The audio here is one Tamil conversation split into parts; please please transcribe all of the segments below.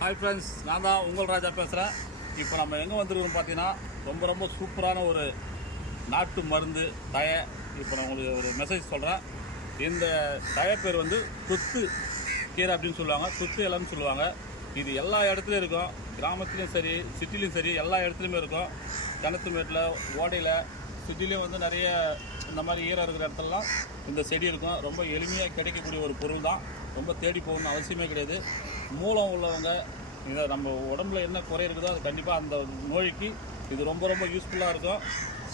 ஹாய் ஃப்ரெண்ட்ஸ், நான் தான் உங்கள் ராஜா பேசுகிறேன். இப்போ நம்ம எங்கே வந்துருக்கோம் பார்த்தீங்கன்னா, ரொம்ப சூப்பரான ஒரு நாட்டு மருந்து தயை. இப்போ நான் உங்களுக்கு ஒரு மெசேஜ் சொல்கிறேன். இந்த தயை பேர் வந்து குத்து கீரை அப்படின்னு சொல்லுவாங்க, குத்து இலைன்னு சொல்லுவாங்க. இது எல்லா இடத்துலையும் இருக்கும், கிராமத்துலேயும் சரி சிட்டிலையும் சரி எல்லா இடத்துலையுமே இருக்கும். கிணத்து மேட்டில், ஓடையில், சிட்டிலையும் வந்து நிறைய இந்த மாதிரி ஈரம் இருக்கிற இடத்துலலாம் இந்த செடி இருக்கும். ரொம்ப எளிமையாக கிடைக்கக்கூடிய ஒரு பொருள் தான். ரொம்ப தேடி போகணும்னு அவசியமே கிடையாது. மூலம் உள்ளவங்க இதை நம்ம உடம்புல என்ன குறை இருக்குதோ அது கண்டிப்பாக அந்த நோய்க்கு இது ரொம்ப யூஸ்ஃபுல்லாக இருக்கும்.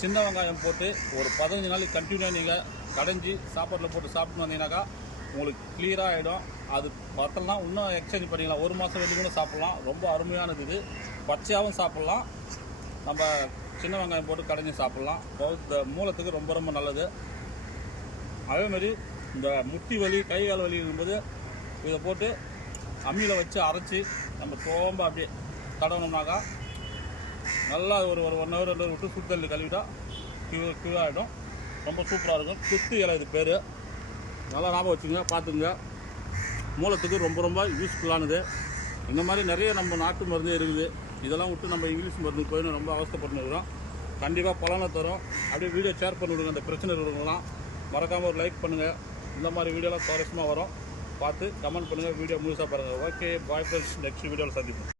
சின்ன வெங்காயம் போட்டு ஒரு 15 நாளைக்கு கண்டினியூவாக நீங்கள் கடைஞ்சி சாப்பாட்டில் போட்டு சாப்பிட்டு வந்தீங்கன்னாக்கா உங்களுக்கு கிளியராக ஆகிடும். அது பத்தலாம் இன்னும் எக்ஸ்சேஞ்ச் பண்ணிக்கலாம், 1 மாதம் வெளியே கூட சாப்பிட்லாம். ரொம்ப அருமையானது இது. பச்சையாகவும் சாப்பிட்லாம், நம்ம சின்ன வெங்காயம் போட்டு கடைஞ்சி சாப்பிட்லாம். இந்த மூலத்துக்கு ரொம்ப நல்லது. அதேமாதிரி இந்த முட்டி வலி, கை கால் வலி இருக்கும்போது இதை போட்டு அம்மியில் வச்சு அரைச்சி நம்ம சோம்ப அப்படியே தடவணும்னாக்கா நல்லா ஒரு 1 ஹவர் 2 ஹவர் விட்டு சுத்தல் கழுவிட்டா கியூர் ஆகிடும். ரொம்ப சூப்பராக இருக்கும். குத்து இலை இது பேர். நல்லா ஞாபகம் வச்சுங்க, பார்த்துங்க. மூலத்துக்கு ரொம்ப யூஸ்ஃபுல்லானது. இந்த மாதிரி நிறைய நம்ம நாட்டு மருந்து இருக்குது. இதெல்லாம் விட்டு நம்ம இங்கிலீஷ் மருந்து போயின்னு ரொம்ப அவஸ்தைப்பட்டு இருக்கிறோம். கண்டிப்பாக பலனை தரும். அப்படியே வீடியோ ஷேர் பண்ணி விடுங்க. இந்த பிரச்சனை இருக்கிறவங்களாம் மறக்காமல் ஒரு லைக் பண்ணுங்கள். இந்த மாதிரி வீடியோலாம் சுவாரஸ்யமாக வரும். பார்த்து கமெண்ட் பண்ணுங்கள், வீடியோ முழுசாக பாருங்கள். Okay, bye friends. நெக்ஸ்ட் வீடியோவில் சந்திப்போம்.